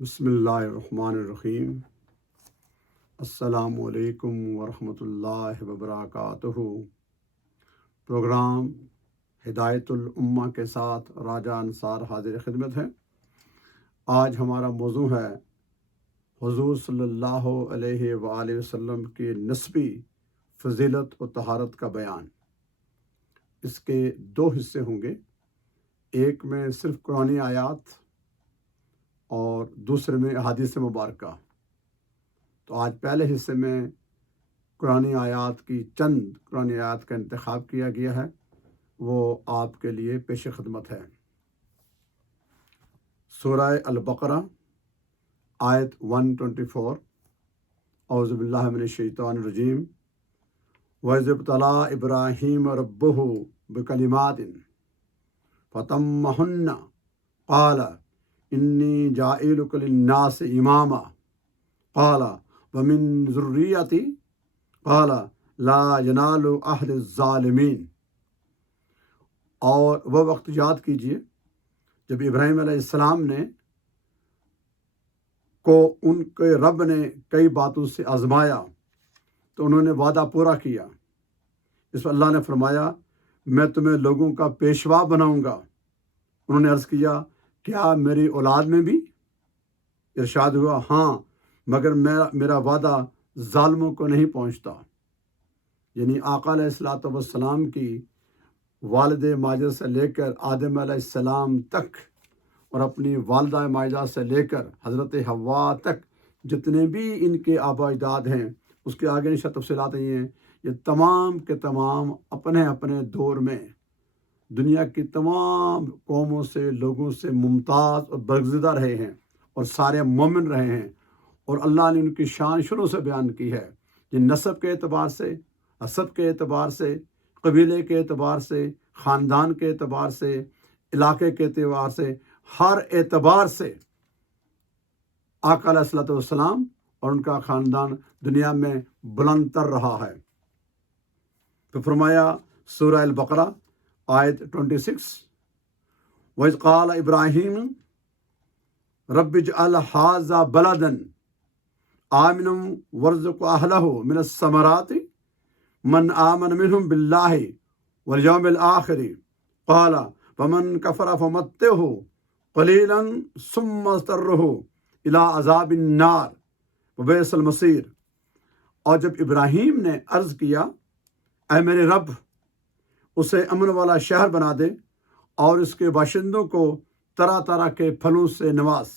بسم اللہ الرحمن الرحیم۔ السلام علیکم ورحمۃ اللہ وبرکاتہ۔ پروگرام ہدایت الامہ کے ساتھ راجہ انصار حاضر خدمت ہے۔ آج ہمارا موضوع ہے حضور صلی اللہ علیہ وآلہ وسلم کی نسبی فضیلت و طہارت کا بیان۔ اس کے دو حصے ہوں گے، ایک میں صرف قرآنی آیات اور دوسرے میں احادیث مبارکہ۔ تو آج پہلے حصے میں قرآنی آیات کی چند قرآنی آیات کا انتخاب کیا گیا ہے، وہ آپ کے لیے پیش خدمت ہے۔ سورہ البقرہ آیت 124۔ اعوذ باللہ من الشیطان الرجیم۔ وَإِذِ ابْتَلَىٰ إِبْرَاهِيمَ رَبُّهُ بِكَلِمَاتٍ فَأَتَمَّهُنَّ قَالَ إِنِّي جَاعِلُكَ لِلنَّاسِ إِمَامًا قَالَ وَمِن ذُرِّيَّتِي قَالَ لَا يَنَالُ عَهْدِ الظَّالِمِينَ۔ اور وہ وقت یاد کیجیے جب ابراہیم علیہ السلام کو ان کے رب نے کئی باتوں سے آزمایا تو انہوں نے وعدہ پورا کیا۔ اس پر اللہ نے فرمایا میں تمہیں لوگوں کا پیشوا بناؤں گا۔ انہوں نے عرض کیا کیا میری اولاد میں بھی؟ ارشاد ہوا ہاں، مگر میرا وعدہ ظالموں کو نہیں پہنچتا۔ یعنی آقا علیہ الصلوۃ والسلام کی والد ماجد سے لے کر آدم علیہ السلام تک اور اپنی والدہ ماجدہ سے لے کر حضرت حوا تک جتنے بھی ان کے آبا اجداد ہیں، اس کے آگے انشاء تفصیلات یہ ہیں، یہ تمام کے تمام اپنے اپنے دور میں دنیا کی تمام قوموں سے لوگوں سے ممتاز اور برگزیدہ رہے ہیں اور سارے مومن رہے ہیں، اور اللہ نے ان کی شان شروع سے بیان کی ہے۔ یہ نسب کے اعتبار سے، حسب کے اعتبار سے، قبیلے کے اعتبار سے، خاندان کے اعتبار سے، علاقے کے اعتبار سے، ہر اعتبار سے آقا علیہ الصلوۃ والسلام اور ان کا خاندان دنیا میں بلند تر رہا ہے۔ تو فرمایا سورہ البقرہ آیت 26، وَإِذْ قَالَ إِبْرَاهِيمُ رَبِّ اجْعَلْ هَٰذَا بَلَدًا آمِنًا وَارْزُقْ أَهْلَهُ مِنَ الثَّمَرَاتِ مَنْ آمَنَ مِنْهُمْ بِاللَّهِ وَالْيَوْمِ الْآخِرِ قَالَ وَمَنْ كَفَرَ فَمَتِّعْهُ قَلِيلًا ثُمَّ اضْطَرَّهُ إِلَىٰ عَذَابِ النَّارِ وَبِئْسَ الْمَصِيرُ۔ اور جب ابراہیم نے عرض کیا اے میرے رب، اسے امن والا شہر بنا دے اور اس کے باشندوں کو طرح طرح کے پھلوں سے نواز،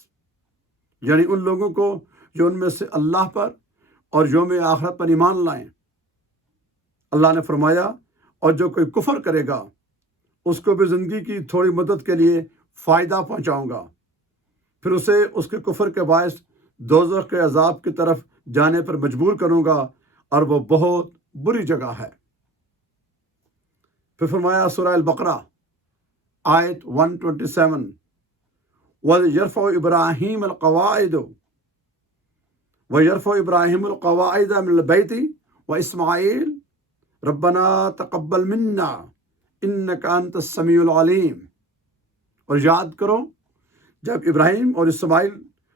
یعنی ان لوگوں کو جو ان میں سے اللہ پر اور یوم آخرت پر ایمان لائیں۔ اللہ نے فرمایا اور جو کوئی کفر کرے گا اس کو بھی زندگی کی تھوڑی مدت کے لیے فائدہ پہنچاؤں گا، پھر اسے اس کے کفر کے باعث دوزخ کے عذاب کی طرف جانے پر مجبور کروں گا، اور وہ بہت بری جگہ ہے۔ پھر فرمایا سورہ البقرہ آیت 127، وَيَرْفَعُ إِبْرَاهِيمُ الْقَوَاعِدَ مِنَ الْبَيْتِ وَإِسْمَاعِيلُ رَبَّنَا تَقَبَّلْ مِنَّا إِنَّكَ أَنْتَ السَّمِيعُ الْعَلِيمُ۔ اور یاد کرو جب ابراہیم اور اسماعیل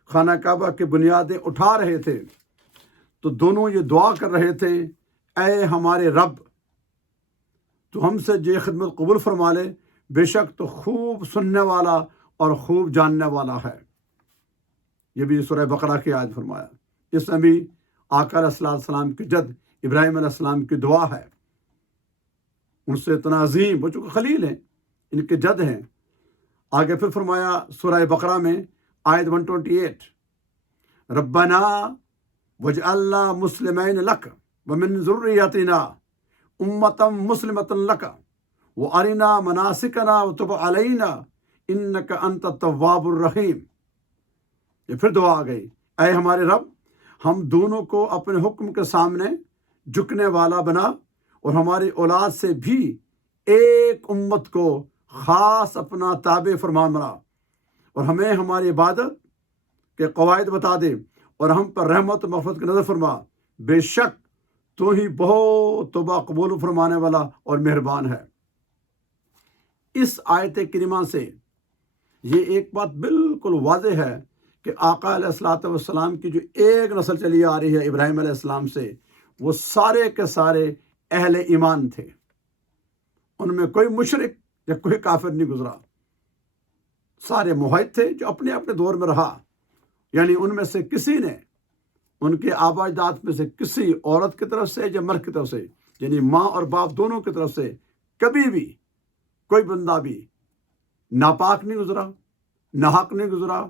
خانہ کعبہ کی بنیادیں اٹھا رہے تھے تو دونوں یہ دعا کر رہے تھے اے ہمارے رب، تو ہم سے یہ خدمت قبول فرما لے، بے شک تو خوب سننے والا اور خوب جاننے والا ہے۔ یہ بھی سورہ بقرہ کی آیت فرمایا۔ اس میں بھی آقا علیہ السلام کے جد ابراہیم علیہ السلام کی دعا ہے، ان سے اتنا عظیم، وہ چونکہ خلیل ہیں، ان کے جد ہیں۔ آگے پھر فرمایا سورہ بقرہ میں آیت 128، ربنا وجعلنا مسلمین لک ومن ذریتنا امۃ مسلمۃ لک وارنا مناسکنا وتب علینا انک انت التواب الرحیم۔ یہ پھر دعا آ گئی، اے ہمارے رب، ہم دونوں کو اپنے حکم کے سامنے جھکنے والا بنا، اور ہماری اولاد سے بھی ایک امت کو خاص اپنا تابع فرمان بنا، اور ہمیں ہماری عبادت کے قواعد بتا دے، اور ہم پر رحمت و مغفرت کی نظر فرما، بے شک تو ہی بہت توبہ قبول فرمانے والا اور مہربان ہے۔ اس آیت کریمہ سے یہ ایک بات بالکل واضح ہے کہ آقا علیہ الصلوۃ والسلام کی جو ایک نسل چلی آ رہی ہے ابراہیم علیہ السلام سے، وہ سارے کے سارے اہل ایمان تھے، ان میں کوئی مشرک یا کوئی کافر نہیں گزرا، سارے موحد تھے جو اپنے اپنے دور میں رہا۔ یعنی ان میں سے کسی نے، ان کے آبا اجداد میں سے کسی عورت کی طرف سے یا مرد کی طرف سے، یعنی ماں اور باپ دونوں کی طرف سے کبھی بھی کوئی بندہ بھی ناپاک نہیں گزرا، ناحق نہیں گزرا،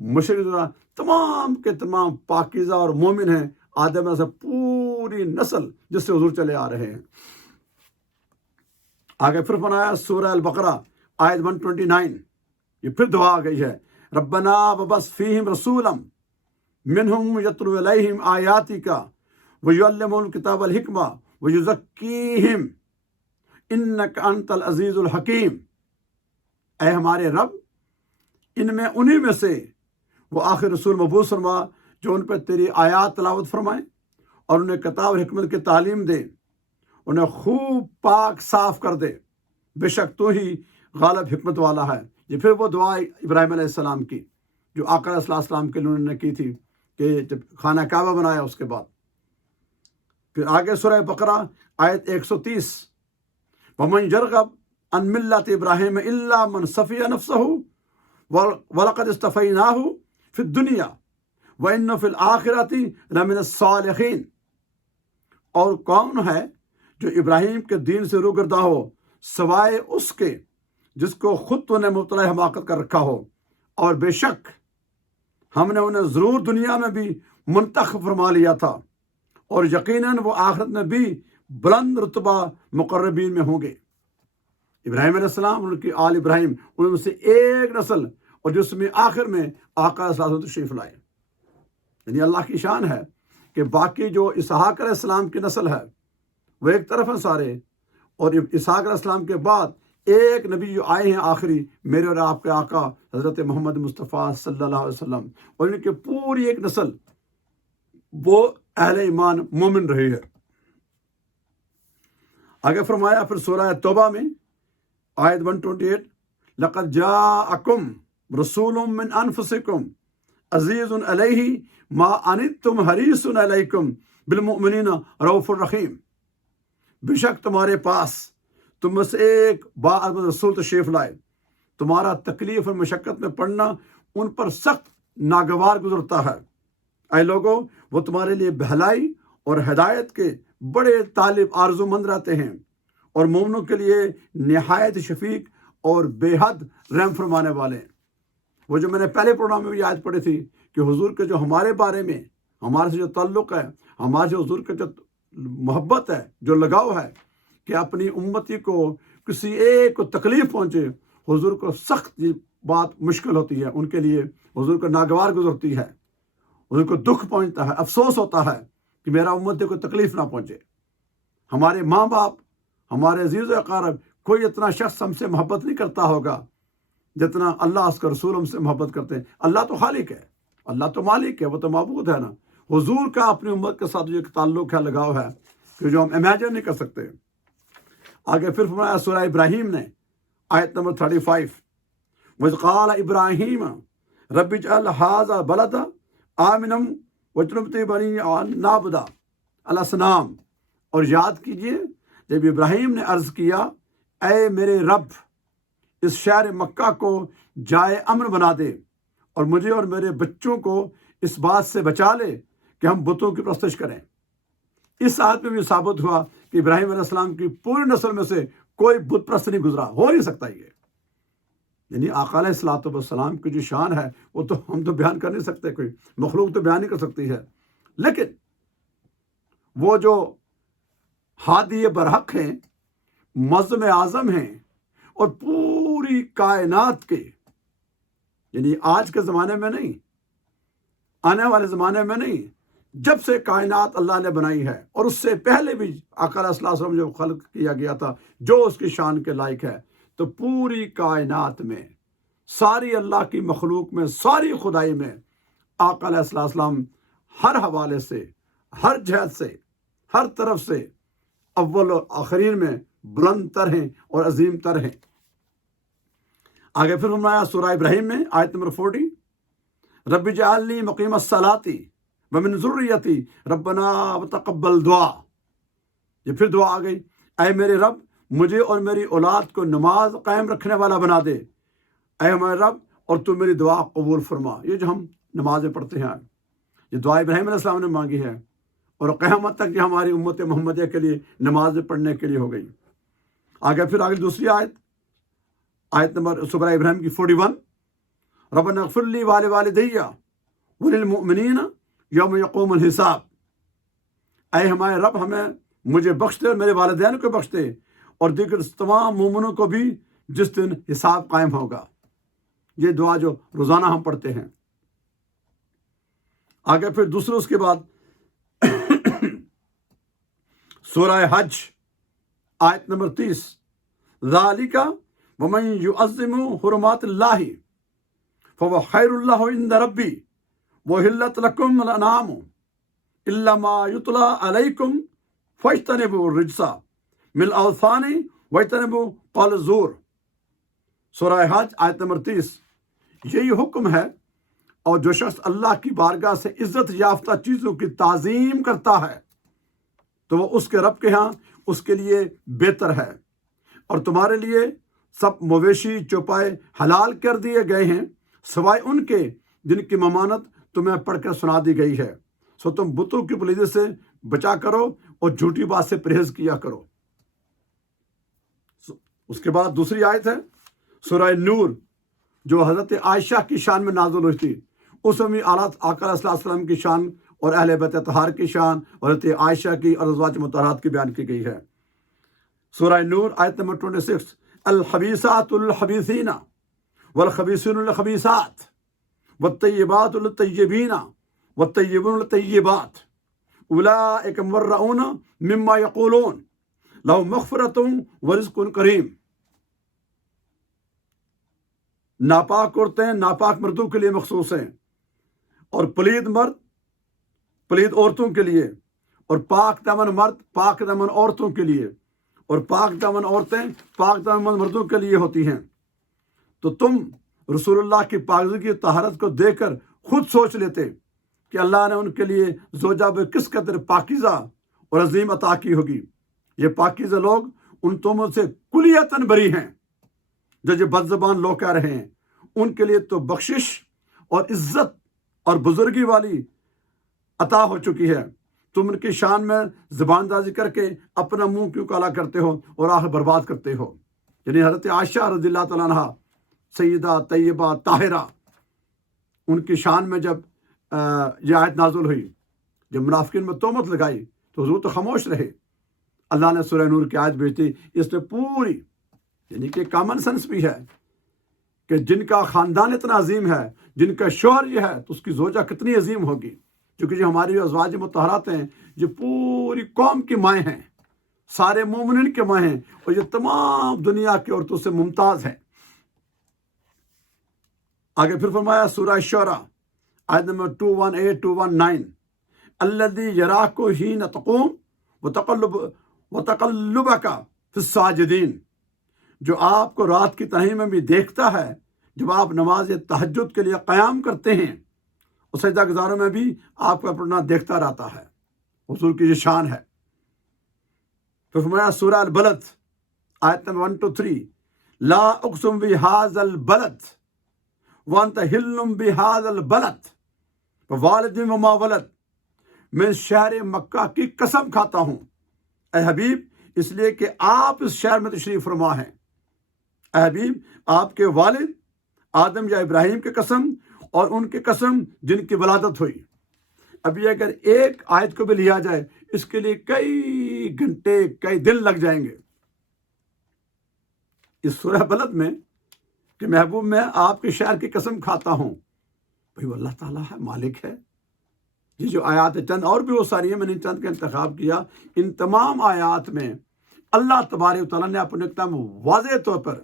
مشرک گزرا، تمام کے تمام پاکیزہ اور مومن ہیں، آدم سے پوری نسل جس سے حضور چلے آ رہے ہیں۔ آگے پھر فرمایا سورہ البقرہ آیت 129، یہ پھر دعا آ گئی ہے، ربنا وبعث فیہم رسولا منہم یتلو علیہم آیاتک ویعلمہم الکتاب والحکمہ ویزکیہم انک انت العزیز الحکیم۔ اے ہمارے رب، ان میں انہی میں سے وہ آخر رسول مبعوث فرما جو ان پہ تیری آیات تلاوت فرمائیں اور انہیں کتاب اور حکمت کی تعلیم دے، انہیں خوب پاک صاف کر دے، بے شک تو ہی غالب حکمت والا ہے۔ یہ پھر وہ دعا ابراہیم علیہ السلام کی جو آقا علیہ السلام کے لیے انہوں نے کی تھی کہ جب خانہ کعبہ بنایا اس کے بعد۔ پھر آگے سورہ بقرہ آیت 130، وَمَنْ يَرْغَبْ عَنْ مِلَّةِ إِبْرَاهِيمَ إِلَّا مَنْ صَفِيَ نَفْسَهُ وَلَقَدِ اصْطَفَيْنَاهُ فِي الدُّنْيَا وَإِنَّهُ فِي الْآخِرَةِ لَمِنَ الصَّالِحِينَ۔ اور کون ہے جو ابراہیم کے دین سے روگردہ ہو سوائے اس کے جس کو خود تو نے مبتلا حماقت کر رکھا ہو، اور بے شک ہم نے انہیں ضرور دنیا میں بھی منتخب فرما لیا تھا، اور یقیناً وہ آخرت میں بھی بلند رتبہ مقربین میں ہوں گے۔ ابراہیم علیہ السلام، ان کی آل ابراہیم، ان میں سے ایک نسل، اور جس میں آخر میں آقا علیہ السلام تشریف لائے۔ یعنی اللہ کی شان ہے کہ باقی جو اسحاق علیہ السلام کی نسل ہے وہ ایک طرف ہیں سارے، اور اسحاق علیہ السلام کے بعد ایک نبی جو آئے ہیں آخری، میرے اور آپ کے آقا حضرت محمد مصطفیٰ صلی اللہ علیہ وسلم، اور ان کی پوری ایک نسل وہ اہل ایمان مومن رہی ہے۔ آگے فرمایا پھر سورہ توبہ میں آیت 128، لَقَدْ جَاءَكُمْ رَسُولٌ مِّنْ أَنفُسِكُمْ عَزِيزٌ عَلَيْهِ مَا عَنِتُّمْ حَرِيصٌ عَلَيْكُمْ بِالْمُؤْمِنِينَ رَءُوفٌ رَحِيمٌ۔ بے شک تمہارے پاس تم میں سے ایک باعظمت رسول تشریف لائے، تمہارا تکلیف اور مشقت میں پڑنا ان پر سخت ناگوار گزرتا ہے۔ اے لوگو، وہ تمہارے لیے بھلائی اور ہدایت کے بڑے طالب آرزو مند رہتے ہیں، اور مومنوں کے لیے نہایت شفیق اور بے حد رحم فرمانے والے ہیں۔ وہ جو میں نے پہلے پروگرام میں بھی آیت پڑھی تھی کہ حضور کے جو ہمارے بارے میں، ہمارے سے جو تعلق ہے، ہمارے سے حضور کا جو محبت ہے، جو لگاؤ ہے، کہ اپنی امتی کو کسی ایک کو تکلیف پہنچے، حضور کو سخت یہ بات مشکل ہوتی ہے، ان کے لیے حضور کو ناگوار گزرتی ہے، حضور کو دکھ پہنچتا ہے، افسوس ہوتا ہے کہ میرا امتی کو تکلیف نہ پہنچے۔ ہمارے ماں باپ، ہمارے عزیز و اقارب، کوئی اتنا شخص ہم سے محبت نہیں کرتا ہوگا جتنا اللہ اس کا رسول ہم سے محبت کرتے ہیں۔ اللہ تو خالق ہے، اللہ تو مالک ہے، وہ تو معبود ہے نا۔ حضور کا اپنی امت کے ساتھ جو ایک تعلق ہے، لگاؤ ہے، کہ جو ہم امیجن نہیں کر سکتے۔ آگے پھر فرمایا سورہ ابراہیم نے آیت نمبر 35، وَإِذْ قَالَ إِبْرَاهِيمُ رَبِّ اجْعَلْ هَٰذَا الْبَلَدَ آمِنًا وَاجْنُبْنِي بَنِيَّ أَن نَّعْبُدَ الْأَصْنَامَ۔ اور یاد کیجئے جب ابراہیم نے عرض کیا، اے میرے رب، اس شہر مکہ کو جائے امن بنا دے، اور مجھے اور میرے بچوں کو اس بات سے بچا لے کہ ہم بتوں کی پرستش کریں۔ اس آیت میں بھی ثابت ہوا کہ ابراہیم علیہ السلام کی پوری نسل میں سے کوئی بت پرست نہیں گزرا، ہو نہیں سکتا یہ۔ یعنی آقا علیہ السلام کی جو شان ہے وہ تو ہم تو بیان کر نہیں سکتے، کوئی مخلوق تو بیان نہیں کر سکتی ہے، لیکن وہ جو ہادی برحق ہیں، معظم اعظم ہیں، اور پوری کائنات کے، یعنی آج کے زمانے میں نہیں، آنے والے زمانے میں نہیں، جب سے کائنات اللہ نے بنائی ہے، اور اس سے پہلے بھی آقا علیہ السلام جو خلق کیا گیا تھا، جو اس کی شان کے لائق ہے، تو پوری کائنات میں، ساری اللہ کی مخلوق میں، ساری خدائی میں، آقا علیہ السلام ہر حوالے سے، ہر جہت سے، ہر طرف سے اول و آخرین میں بلند تر ہیں اور عظیم تر ہیں۔ آگے پھر فرمایا سورہ ابراہیم میں آیت نمبر 40، رب اجعلنی مقیم الصلاۃ ومن ذریتی ربنا وتقبل دعا. یہ پھر دعا آ گئی، اے میرے رب مجھے اور میری اولاد کو نماز قائم رکھنے والا بنا دے، اے ہمارے رب اور تو میری دعا قبول فرما. یہ جو ہم نمازیں پڑھتے ہیں، یہ دعا ابراہیم علیہ السلام نے مانگی ہے، اور قیامت تک یہ ہماری امت محمدیہ کے لیے نماز پڑھنے کے لیے ہو گئی. آگے دوسری آیت نمبر سورہ ابراہیم کی 41، ربنا اغفر لی ولوالدی وللمؤمنین یوم یقوم الحساب. اے ہمارے رب مجھے بخش دے اور میرے والدین کو بخش دے اور دیگر تمام مومنوں کو بھی جس دن حساب قائم ہوگا. یہ دعا جو روزانہ ہم پڑھتے ہیں. آگے پھر دوسرے اس کے بعد سورہ حج آیت نمبر 30، ذالک ومن یعظم حرمات اللہ فهو خیر اللہ عند ربی وحلت لکم الانعام الا ما یتلی علیکم فاجتنبوا الرجس من الاوثان واجتنبوا قول الزور. سورہ حج آیت نمبر 30. یہی حکم ہے، اور جو شخص اللہ کی بارگاہ سے عزت یافتہ چیزوں کی تعظیم کرتا ہے تو وہ اس کے رب کے ہاں اس کے لیے بہتر ہے، اور تمہارے لیے سب مویشی چوپائے حلال کر دیے گئے ہیں سوائے ان کے جن کی ممانت تمہیں پڑھ کر سنا دی گئی ہے. سو تم بتوں کی پلیدی سے بچا کرو اور جھوٹی بات سے پرہیز کیا کرو. اس کے بعد دوسری آیت ہے سورہ نور، جو حضرت عائشہ کی شان میں نازل ہوئی تھی. اس میں آقا علیہ السلام کی شان اور اہل بیت طہار کی شان اور حضرت عائشہ کی اور ازواج مطہرات کی بیان کی گئی ہے. سورہ نور آیت نمبر 26، الخبیثات للخبیثین والخبیثون للخبیثات والطیبات للطیبین والطیبون للطیبات اولئک مبرؤون مما یقولون لهم مغفرۃ ورزق کریم. ناپاک عورتیں ناپاک مردوں کے لیے مخصوص ہیں، اور پلید مرد پلید عورتوں کے لیے، اور پاک دامن مرد پاک دامن عورتوں کے لیے، اور پاک دامن عورتیں پاک دامن مردوں کے لیے ہوتی ہیں. تو تم رسول اللہ کی پاکیزگی طہارت کو دیکھ کر خود سوچ لیتے کہ اللہ نے ان کے لیے زوجہ بے کس قدر پاکیزہ اور عظیم عطا کی ہوگی. یہ پاکیزہ لوگ ان تہمت سے کلیتاً بری ہیں جو یہ بد زبان لوگ کہہ رہے ہیں. ان کے لیے تو بخشش اور عزت اور بزرگی والی عطا ہو چکی ہے. تم ان کی شان میں زبان دازی کر کے اپنا منہ کیوں کالا کرتے ہو اور آخر برباد کرتے ہو. یعنی حضرت عائشہ رضی اللہ تعالیٰ عنہ سیدہ طیبہ طاہرہ، ان کی شان میں جب یہ آیت نازل ہوئی، جب منافقین میں تہمت لگائی تو حضور تو خاموش رہے. اللہ نے سورہ نور کی آیت بھیجی، اس میں پوری یعنی کہ کامن سینس بھی ہے کہ جن کا خاندان اتنا عظیم ہے، جن کا شوہر یہ ہے، تو اس کی زوجہ کتنی عظیم ہوگی. کیونکہ جو ہماری ازواج مطہرات ہیں یہ پوری قوم کی مائیں ہیں، سارے مومنین کے مائیں ہیں، اور یہ تمام دنیا کی عورتوں سے ممتاز ہیں. آگے پھر فرمایا سورہ شعراء آیت نمبر 218-219، الذی یراک حین تقوم وتقلبک فی الساجدین، جو آپ کو رات کی تنہائی میں بھی دیکھتا ہے جب آپ نماز تہجد کے لیے قیام کرتے ہیں، اور سجدہ گزاروں میں بھی آپ کو اپنا دیکھتا رہتا ہے. حضور کی یہ شان ہے. پھر فرمایا سورہ البلد آیت نمبر 1-3، لا اقسم بہذا البلد وانت حل بہذا البلد ووالد وما ولد، میں شہر مکہ کی قسم کھاتا ہوں اے حبیب، اس لیے کہ آپ اس شہر میں تشریف فرما ہیں. اے حبیب، آپ کے والد آدم یا ابراہیم کی قسم اور ان کی قسم جن کی ولادت ہوئی. ابھی اگر ایک آیت کو بھی لیا جائے اس کے لیے کئی گھنٹے کئی دن لگ جائیں گے. اس سورہ بلد میں کہ محبوب میں آپ کے شہر کی قسم کھاتا ہوں، بھائی وہ اللہ تعالیٰ ہے، مالک ہے. یہ جو آیات چند اور بھی وہ ساری ہیں، میں نے چند کا انتخاب کیا. ان تمام آیات میں اللہ تبارک و تعالیٰ نے اپنے ایک دم واضح طور پر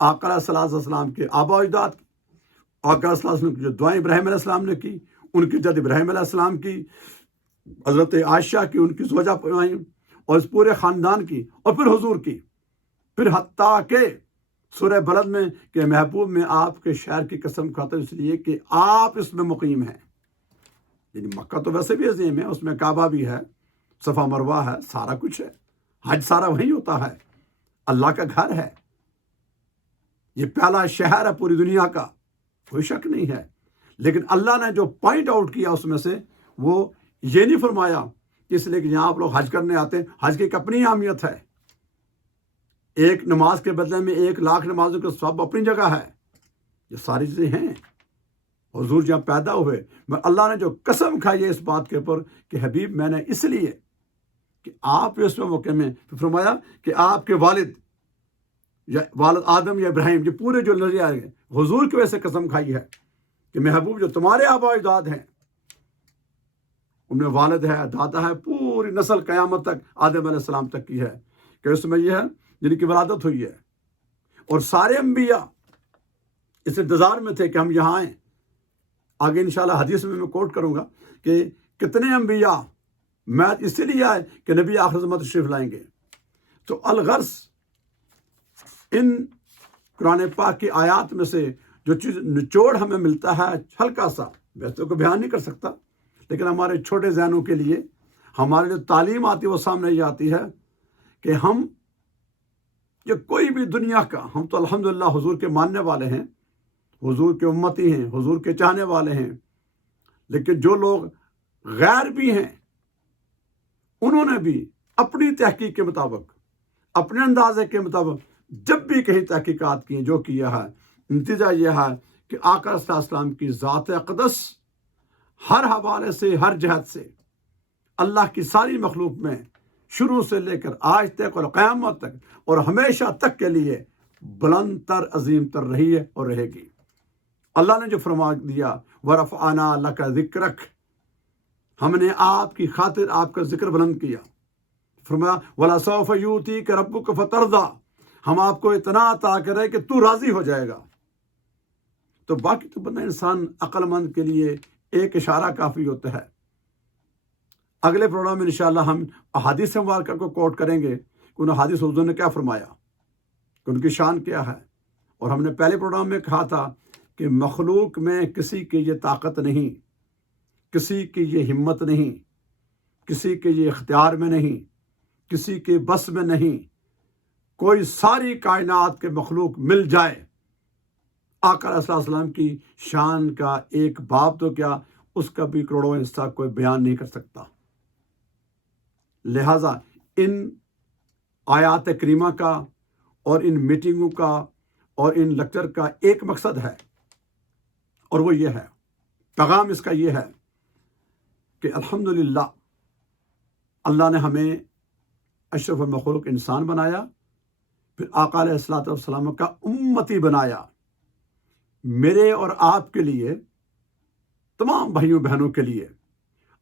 آقا علیہ السلام کے آبا و اجداد، آقا علیہ السلام کی جو دعائیں ابراہیم علیہ السلام نے کی، ان کی جد ابراہیم علیہ السلام کی، حضرت عائشہ کی، ان کی زوجہ اور اس پورے خاندان کی، اور پھر حضور کی، پھر حتیٰ کہ سورہ بلد میں کہ محبوب میں آپ کے شہر کی قسم کھاتا ہوں اس لیے کہ آپ اس میں مقیم ہیں. یعنی مکہ تو ویسے بھی عظیم ہے، اس میں کعبہ بھی ہے، صفا مروہ ہے، سارا کچھ ہے، حج سارا وہیں ہوتا ہے، اللہ کا گھر ہے، یہ پہلا شہر ہے پوری دنیا کا، کوئی شک نہیں ہے. لیکن اللہ نے جو پوائنٹ آؤٹ کیا اس میں سے وہ یہ نہیں فرمایا کہ اس لیے کہ یہاں آپ لوگ حج کرنے آتے ہیں. حج کی ایک اپنی اہمیت ہے، ایک نماز کے بدلے میں 1,00,000 نمازوں کے ثواب اپنی جگہ ہے. یہ ساری چیزیں ہیں. حضور جہاں پیدا ہوئے، میں اللہ نے جو قسم کھائی ہے اس بات کے اوپر کہ حبیب میں نے اس لیے کہ آپ اس میں موقع میں فرمایا کہ آپ کے والد یا والد آدم یا ابراہیم، یہ پورے جو نظریہ آئے حضور کی وجہ سے قسم کھائی ہے کہ محبوب جو تمہارے آبا و اجداد ہیں ان میں والد ہے، دادا ہے، پوری نسل قیامت تک آدم علیہ السلام تک کی ہے کہ اس میں یہ ہے جن کی ولادت ہوئی ہے. اور سارے انبیاء اس انتظار میں تھے کہ ہم یہاں آئیں. آگے انشاءاللہ حدیث میں کوٹ کروں گا کہ کتنے انبیاء میں اسی لیے آئے کہ نبی آخر زمان تشریف لائیں گے. تو الغرض ان قرآن پاک کی آیات میں سے جو چیز نچوڑ ہمیں ملتا ہے ہلکا سا، ویسے کو بیان نہیں کر سکتا، لیکن ہمارے چھوٹے ذہنوں کے لیے ہمارے جو تعلیم آتی ہے وہ سامنے یہ آتی ہے کہ ہم یہ کوئی بھی دنیا کا، ہم تو الحمدللہ حضور کے ماننے والے ہیں، حضور کے امتی ہیں، حضور کے چاہنے والے ہیں. لیکن جو لوگ غیر بھی ہیں انہوں نے بھی اپنی تحقیق کے مطابق، اپنے اندازے کے مطابق جب بھی کہیں تحقیقات کی، جو کیا ہے نتیجہ یہ ہے کہ آقا صلی اللہ علیہ وسلم کی ذات اقدس ہر حوالے سے، ہر جہت سے اللہ کی ساری مخلوق میں شروع سے لے کر آج تک اور قیامت تک اور ہمیشہ تک کے لیے بلند تر، عظیم تر رہی ہے اور رہے گی. اللہ نے جو فرما دیا وَرَفَعْنَا لَكَ ذِكْرَكَ، ہم نے آپ کی خاطر آپ کا ذکر بلند کیا. فرمایا وَلَسَوْفَ يُؤْتِيكَ رَبُّكَ فَتَرْضَىٰ، ہم آپ کو اتنا عطا کرے کہ تو راضی ہو جائے گا. تو باقی تو بندہ انسان عقل مند کے لیے ایک اشارہ کافی ہوتا ہے. اگلے پروگرام میں انشاءاللہ ہم احادیث مبارکہ کو کوٹ کریں گے کہ ان حدیث حضور نے کیا فرمایا، کہ ان کی شان کیا ہے. اور ہم نے پہلے پروگرام میں کہا تھا کہ مخلوق میں کسی کی یہ طاقت نہیں، کسی کی یہ ہمت نہیں، کسی کے یہ اختیار میں نہیں، کسی کے بس میں نہیں، کوئی ساری کائنات کے مخلوق مل جائے آقا علیہ السلام کی شان کا ایک باب تو کیا اس کا بھی کروڑوں حصہ کوئی بیان نہیں کر سکتا. لہٰذا ان آیات کریمہ کا اور ان میٹنگوں کا اور ان لیکچر کا ایک مقصد ہے، اور وہ یہ ہے، پیغام اس کا یہ ہے کہ الحمدللہ اللہ نے ہمیں اشرف المخلوق انسان بنایا، پھر آقا علیہ السلام کا امتی بنایا. میرے اور آپ کے لیے، تمام بھائیوں بہنوں کے لیے،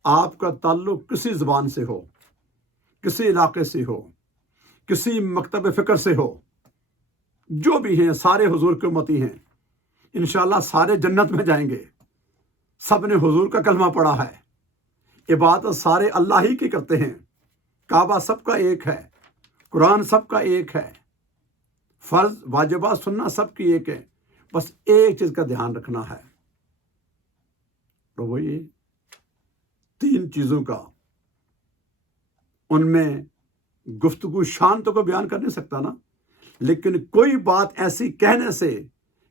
آپ کا تعلق کسی زبان سے ہو، کسی علاقے سے ہو، کسی مکتب فکر سے ہو، جو بھی ہیں سارے حضور کے امتی ہیں. انشاءاللہ سارے جنت میں جائیں گے. سب نے حضور کا کلمہ پڑھا ہے، عبادت سارے اللہ ہی کی کرتے ہیں، کعبہ سب کا ایک ہے، قرآن سب کا ایک ہے، فرض واجبات سننا سب کی ایک ہے. بس ایک چیز کا دھیان رکھنا ہے، تو وہ یہ 3 چیزوں کا. ان میں گفتگو شان تو کو بیان کر نہیں سکتا نا، لیکن کوئی بات ایسی کہنے سے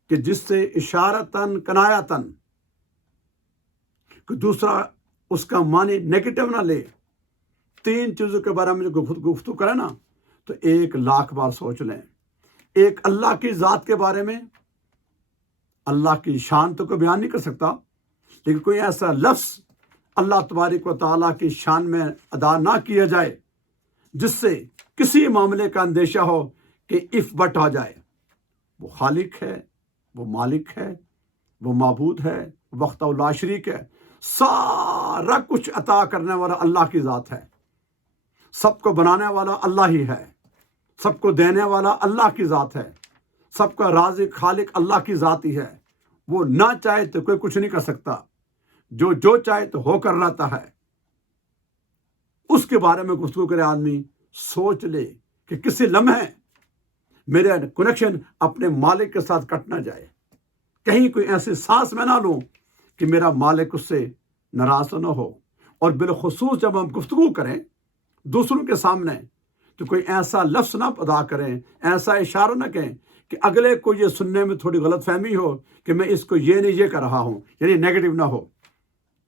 کہ جس سے اشارتاً کنایتاً کہ دوسرا اس کا معنی نیگیٹو نہ لے. 3 چیزوں کے بارے میں جو گفتگو کرے نا تو 1,00,000 بار سوچ لیں. ایک اللہ کی ذات کے بارے میں، اللہ کی شان تو کو بیان نہیں کر سکتا، لیکن کوئی ایسا لفظ اللہ تبارک و تعالیٰ کی شان میں ادا نہ کیا جائے جس سے کسی معاملے کا اندیشہ ہو کہ اف بٹ آ جائے. وہ خالق ہے، وہ مالک ہے، وہ معبود ہے، وقت لا شریک ہے، سارا کچھ عطا کرنے والا اللہ کی ذات ہے، سب کو بنانے والا اللہ ہی ہے، سب کو دینے والا اللہ کی ذات ہے، سب کا رازق خالق اللہ کی ذات ہی ہے. وہ نہ چاہے تو کوئی کچھ نہیں کر سکتا، جو چاہے تو ہو کر رہتا ہے. اس کے بارے میں گفتگو کرے آدمی، سوچ لے کہ کسی لمحے میرا کنیکشن اپنے مالک کے ساتھ کٹ نہ جائے، کہیں کوئی ایسی سانس میں نہ لوں کہ میرا مالک اس سے ناراض نہ ہو۔ اور بالخصوص جب ہم گفتگو کریں دوسروں کے سامنے تو کوئی ایسا لفظ نہ ادا کریں، ایسا اشارہ نہ کہیں کہ اگلے کو یہ سننے میں تھوڑی غلط فہمی ہو کہ میں اس کو یہ نہیں یہ کر رہا ہوں، یعنی نیگیٹو نہ ہو،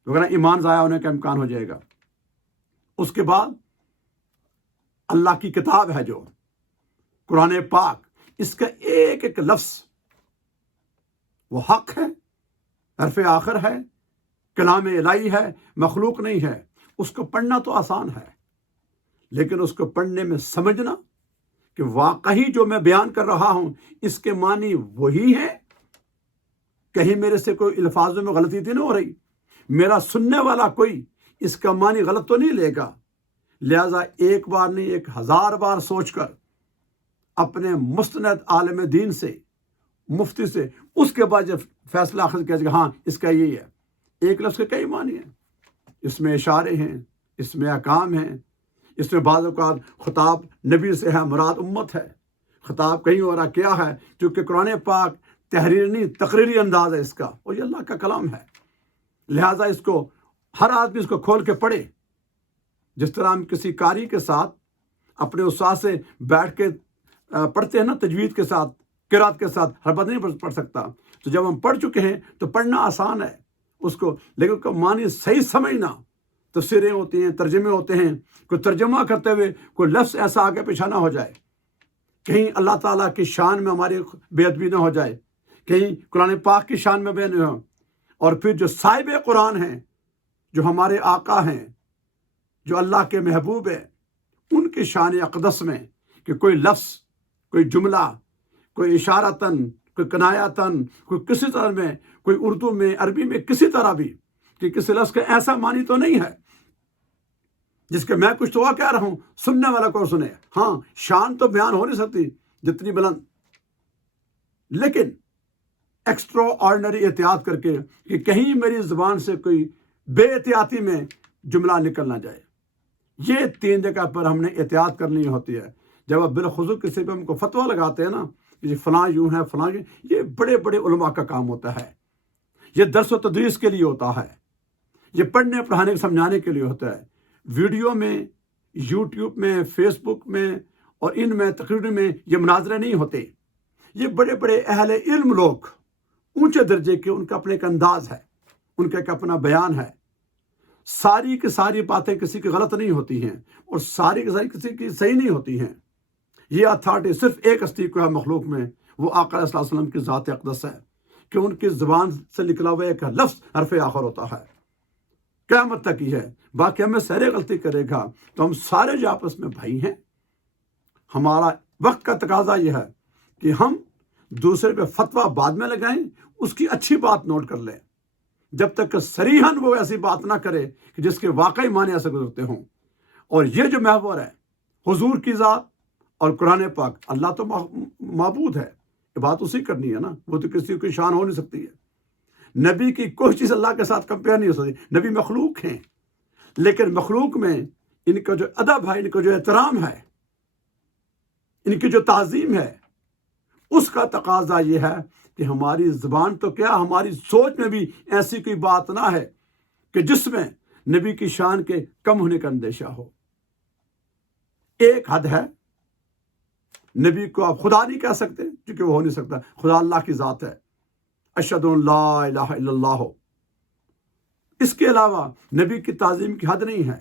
وغیرہ ایمان ضائع ہونے کا امکان ہو جائے گا۔ اس کے بعد اللہ کی کتاب ہے جو قرآن پاک، اس کا ایک ایک لفظ وہ حق ہے، حرف آخر ہے، کلام الہی ہے، مخلوق نہیں ہے۔ اس کو پڑھنا تو آسان ہے، لیکن اس کو پڑھنے میں سمجھنا کہ واقعی جو میں بیان کر رہا ہوں اس کے معنی وہی ہے، کہیں میرے سے کوئی الفاظوں میں غلطی تو نہیں ہو رہی، میرا سننے والا کوئی اس کا معنی غلط تو نہیں لے گا۔ لہذا ایک بار نہیں 1000 بار سوچ کر اپنے مستند عالم دین سے، مفتی سے، اس کے بعد جب فیصلہ آخر کیا کہ ہاں اس کا یہی ہے۔ ایک لفظ کے کئی معنی ہیں، اس میں اشارے ہیں، اس میں احکام ہیں، اس میں بعض اوقات خطاب نبی سے ہے، مراد امت ہے، خطاب کہیں ہو رہا کیا ہے، کیونکہ قرآن پاک تحریر نہیں تقریری انداز ہے اس کا، اور یہ اللہ کا کلام ہے۔ لہٰذا اس کو ہر آدمی اس کو کھول کے پڑھے، جس طرح ہم کسی قاری کے ساتھ اپنے استاد سے بیٹھ کے پڑھتے ہیں نا، تجوید کے ساتھ، قرات کے ساتھ، ہر بات نہیں پڑھ سکتا، تو جب ہم پڑھ چکے ہیں تو پڑھنا آسان ہے اس کو، لیکن اس کا معنی صحیح سمجھنا، تفسیریں ہوتی ہیں، ترجمے ہوتے ہیں، کوئی ترجمہ کرتے ہوئے کوئی لفظ ایسا آگے پیچھے نہ ہو جائے، کہیں اللہ تعالیٰ کی شان میں ہماری بے ادبی نہ ہو جائے، کہیں قرآن پاک کی شان میں بیان ہو۔ اور پھر جو صاحب قرآن ہیں، جو ہمارے آقا ہیں، جو اللہ کے محبوب ہیں، ان کی شان اقدس میں کہ کوئی لفظ، کوئی جملہ، کوئی اشارتاً، کوئی کنایتاً، کوئی کسی طرح میں، کوئی اردو میں، عربی میں، کسی طرح بھی کہ کسی لفظ کا ایسا معنی تو نہیں ہے جس کے میں کچھ تو کہہ رہا ہوں سننے والا کو سنے۔ ہاں شان تو بیان ہو نہیں سکتی جتنی بلند، لیکن ایکسٹرا آرڈنری احتیاط کر کے کہ کہیں میری زبان سے کوئی بے احتیاطی میں جملہ نکل نہ جائے۔ یہ 3 جگہ پر ہم نے احتیاط کرنی ہوتی ہے۔ جب آپ بالخصوص کسی پہ ہم کو فتویٰ لگاتے ہیں نا کہ فلاں یوں ہے، فلاں یوں، یہ بڑے بڑے علماء کا کام ہوتا ہے، یہ درس و تدریس کے لیے ہوتا ہے، یہ پڑھنے پڑھانے سمجھانے کے لیے ہوتا ہے۔ ویڈیو میں، یوٹیوب میں، فیس بک میں اور ان میں تقریر میں یہ مناظرے نہیں ہوتے۔ یہ بڑے بڑے اہل علم لوگ، اونچے درجے کے، ان کا اپنے ایک انداز ہے، ان کا ایک اپنا بیان ہے، ساری کی ساری باتیں کسی کی غلط نہیں ہوتی ہیں اور ساری کی ساری کسی کی صحیح نہیں ہوتی ہیں۔ یہ اتھارٹی صرف ایک ہستی کو ہے مخلوق میں، وہ آقا علیہ الصلوۃ والسلام کی ذات اقدس ہے، کہ ان کی زبان سے نکلا ہوا ایک لفظ حرف آخر ہوتا ہے، قیامت تک ہی ہے۔ باقی ہمیں سارے غلطی کرے گا تو ہم سارے جو آپس میں بھائی ہیں۔ ہمارا وقت کا تقاضا یہ ہے کہ ہم دوسرے پہ فتویٰ بعد میں لگائیں، اس کی اچھی بات نوٹ کر لیں، جب تک کہ صریحاً وہ ایسی بات نہ کرے کہ جس کے واقعی معنی ایسے گزرتے ہوں۔ اور یہ جو محور ہے حضور کی ذات اور قرآن پاک، اللہ تو معبود ہے، یہ بات اسی کرنی ہے نا، وہ تو کسی کی شان ہو نہیں سکتی ہے۔ نبی کی کوئی چیز اللہ کے ساتھ کمپیئر نہیں ہو سکتی، نبی مخلوق ہیں، لیکن مخلوق میں ان کا جو ادب ہے، ان کا جو احترام ہے، ان کی جو تعظیم ہے، اس کا تقاضا یہ ہے کہ ہماری زبان تو کیا، ہماری سوچ میں بھی ایسی کوئی بات نہ ہے کہ جس میں نبی کی شان کے کم ہونے کا اندیشہ ہو۔ ایک حد ہے، نبی کو آپ خدا نہیں کہہ سکتے کیونکہ وہ ہو نہیں سکتا، خدا اللہ کی ذات ہے، اشہد ان لا الہ الا اللہ۔ اس کے علاوہ نبی کی تعظیم کی حد نہیں ہے،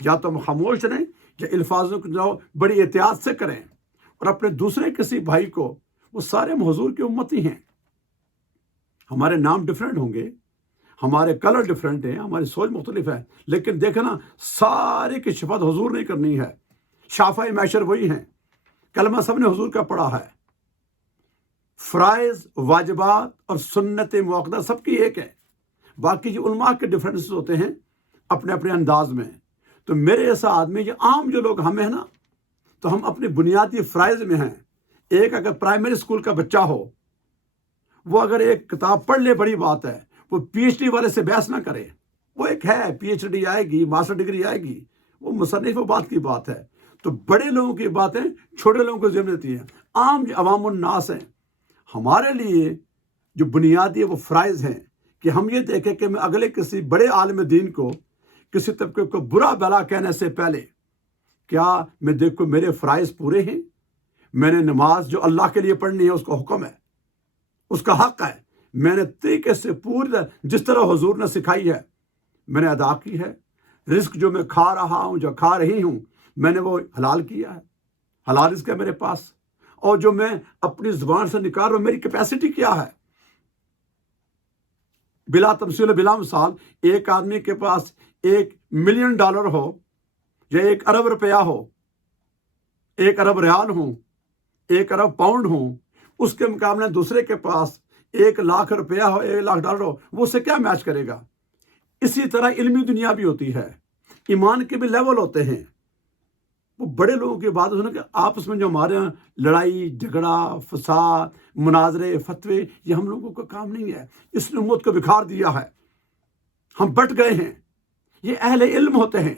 یا تو ہم خاموش رہیں یا الفاظوں کو جو بڑی احتیاط سے کریں، اور اپنے دوسرے کسی بھائی کو، وہ سارے حضور کی امتی ہیں، ہمارے نام ڈیفرنٹ ہوں گے، ہمارے کلر ڈیفرنٹ ہیں، ہماری سوچ مختلف ہے، لیکن دیکھنا سارے کی صفت حضور نہیں کرنی ہے۔ شافعی معاشر وہی ہیں، کلمہ سب نے حضور کا پڑھا ہے، فرائض، واجبات اور سنت موقدہ سب کی ایک ہے، باقی جو علماء کے ڈفرینسز ہوتے ہیں اپنے اپنے انداز میں۔ تو میرے ایسا آدمی، یہ عام جو لوگ ہم ہیں نا، تو ہم اپنے بنیادی فرائض میں ہیں۔ ایک اگر پرائمری اسکول کا بچہ ہو، وہ اگر ایک کتاب پڑھ لے بڑی بات ہے، وہ پی ایچ ڈی والے سے بحث نہ کرے، وہ ایک ہے، پی ایچ ڈی آئے گی، ماسٹر ڈگری آئے گی، وہ مصنف و بات کی بات ہے۔ تو بڑے لوگوں کی باتیں چھوٹے لوگوں کو ذمہ دیتی ہیں. عام جو عوام الناس ہیں، ہمارے لیے جو بنیادی وہ فرائض ہیں کہ ہم یہ دیکھیں کہ میں اگلے کسی بڑے عالم دین کو کسی طبقے کو برا بلا کہنے سے پہلے کیا میں دیکھوں میرے فرائض پورے ہیں. میں نے نماز جو اللہ کے لیے پڑھنی ہے اس کا حکم ہے، اس کا حق ہے، میں نے طریقے سے پوری جس طرح حضور نے سکھائی ہے میں نے ادا کی ہے. رزق جو میں کھا رہا ہوں، جو کھا رہی ہوں، میں نے وہ حلال کیا ہے، حلال رزق ہے میرے پاس. اور جو میں اپنی زبان سے نکال رہا ہوں میری کیپیسٹی کیا ہے. بلا تمثیل و بلا مثال ایک آدمی کے پاس $1,000,000 ہو یا 1 ارب روپیہ ہو، 1 ارب ریال ہوں، 1 ارب پاؤنڈ ہوں، اس کے مقابلے دوسرے کے پاس 1 لاکھ روپیہ ہو، 1 لاکھ ڈالر ہو، وہ اسے کیا میچ کرے گا. اسی طرح علمی دنیا بھی ہوتی ہے، ایمان کے بھی لیول ہوتے ہیں. وہ بڑے لوگوں کی بات سنو کہ آپس میں جو ہمارے یہاں لڑائی جھگڑا فساد مناظرے فتوے یہ ہم لوگوں کا کام نہیں ہے. اس نے امت کو بکھار دیا ہے، ہم بٹ گئے ہیں. یہ اہل علم ہوتے ہیں.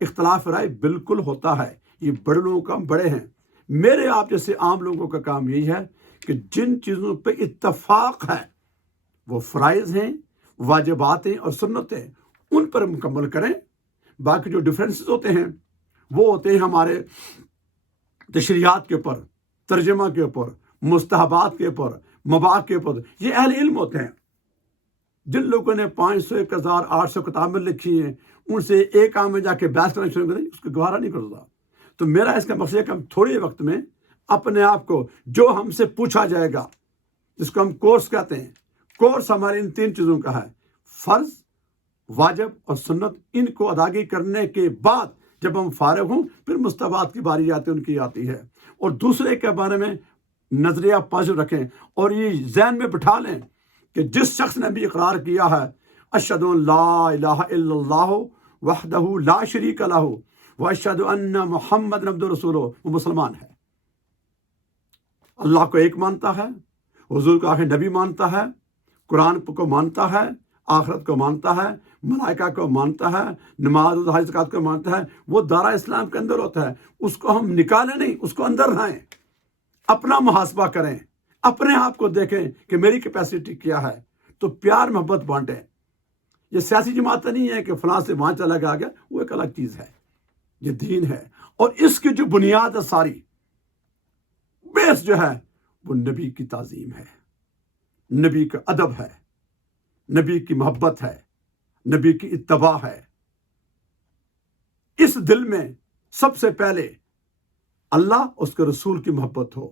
اختلاف رائے بالکل ہوتا ہے، یہ بڑے لوگوں کا بڑے ہیں. میرے آپ جیسے عام لوگوں کا کام یہی ہے کہ جن چیزوں پہ اتفاق ہے وہ فرائض ہیں، واجبات ہیں اور سنتیں، ان پر مکمل کریں. باقی جو ڈفرینسز ہوتے ہیں وہ ہوتے ہیں ہمارے تشریحات کے اوپر، ترجمہ کے اوپر، مستحبات کے اوپر، مباح کے اوپر. یہ اہل علم ہوتے ہیں. جن لوگوں نے 500 1000 800 کتابیں لکھی ہیں ان سے ایک کام میں جا کے بحث کرنا شروع کریں اس کو گوارا نہیں کرتا. تو میرا اس کا مقصد ہے کہ ہم تھوڑے وقت میں اپنے آپ کو جو ہم سے پوچھا جائے گا، جس کو ہم کورس کہتے ہیں، کورس ہمارے ان 3 چیزوں کا ہے: فرض، واجب اور سنت. ان کو ادائیگی کرنے کے بعد جب ہم فارغ ہوں پھر مستحبات کی باری آتی ہے، ان کی آتی ہے. اور دوسرے کے بارے میں نظریہ پازیٹو رکھیں اور یہ ذہن میں بٹھا لیں کہ جس شخص نے بھی اقرار کیا ہے اشہد ان لا الہ الا اللہ وحدہ لا شریک لہ واشہد ان محمد عبدہ رسولہ، وہ مسلمان ہے. اللہ کو ایک مانتا ہے، حضور کو آخر نبی مانتا ہے، قرآن کو مانتا ہے، آخرت کو مانتا ہے، ملائکہ کو مانتا ہے، نماز و حج زکوٰۃ کو مانتا ہے. وہ دارہ اسلام کے اندر ہوتا ہے. اس کو ہم نکالیں نہیں، اس کو اندر لائیں. اپنا محاسبہ کریں، اپنے آپ کو دیکھیں کہ میری کیپیسٹی کیا ہے. تو پیار محبت بانٹیں. یہ سیاسی جماعت نہیں ہے کہ فلاں سے وہاں چلا گیا آگیا، وہ ایک الگ چیز ہے. یہ دین ہے اور اس کی جو بنیاد ہے ساری بیس جو ہے وہ نبی کی تعظیم ہے، نبی کا ادب ہے، نبی کی محبت ہے، نبی کی اتباع ہے. اس دل میں سب سے پہلے اللہ اس کے رسول کی محبت ہو،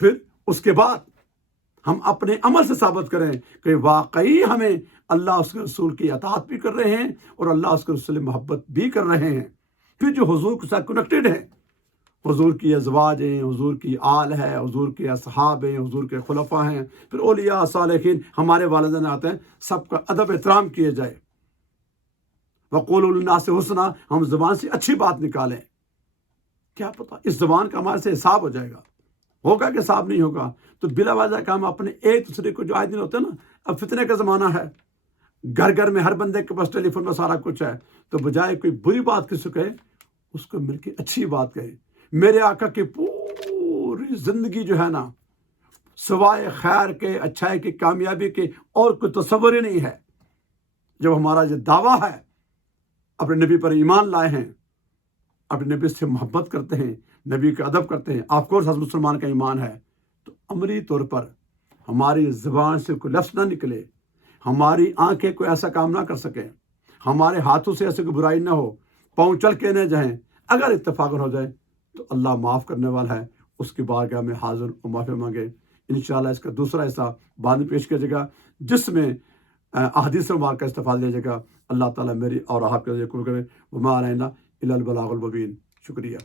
پھر اس کے بعد ہم اپنے عمل سے ثابت کریں کہ واقعی ہمیں اللہ اس کے رسول کی اطاعت بھی کر رہے ہیں اور اللہ اس کے رسول محبت بھی کر رہے ہیں. پھر جو حضور کے ساتھ کنیکٹڈ ہیں، حضور کی ازواج ہیں، حضور کی آل ہے، حضور کے اصحاب ہیں، حضور کے خلفاء ہیں، پھر اولیاء صالحین ہمارے والدین آتے ہیں، سب کا ادب احترام کیے جائے. وقولوا للناس حسنا، ہم زبان سے اچھی بات نکالیں. کیا پتہ اس زبان کا ہمارے سے حساب ہو جائے گا، ہوگا کہ حساب نہیں ہوگا. تو بلا وجہ کا ہم اپنے ایک دوسرے کو جو آئے دن ہوتے ہیں نا، اب فتنے کا زمانہ ہے، گھر گھر میں ہر بندے کے پاس ٹیلی فون میں سارا کچھ ہے. تو بجائے کوئی بری بات کسی کو کہے اس کو مل کے اچھی بات کہے. میرے آقا کی پوری زندگی جو ہے نا سوائے خیر کے، اچھائی کی، کامیابی کے اور کوئی تصور ہی نہیں ہے. جب ہمارا یہ دعویٰ ہے اپنے نبی پر ایمان لائے ہیں، اپنے نبی سے محبت کرتے ہیں، نبی کا ادب کرتے ہیں، آف کورس ہر مسلمان کا ایمان ہے، تو عملی طور پر ہماری زبان سے کوئی لفظ نہ نکلے، ہماری آنکھیں کوئی ایسا کام نہ کر سکیں، ہمارے ہاتھوں سے ایسے کوئی برائی نہ ہو، پاؤں چل کے نہ جائیں. اگر اتفاق ہو جائے تو اللہ معاف کرنے والا ہے. اس کی بارگاہ میں حاضر و معافی مانگے. انشاءاللہ اس کا دوسرا حصہ بعد میں پیش کیا جائے گا جس میں احادیث مبارکہ کا استفادہ لیا جائے گا. اللہ تعالیٰ میری اور آپ کا ذکر کرے. وما علینا الا البلاغ المبین. شکریہ.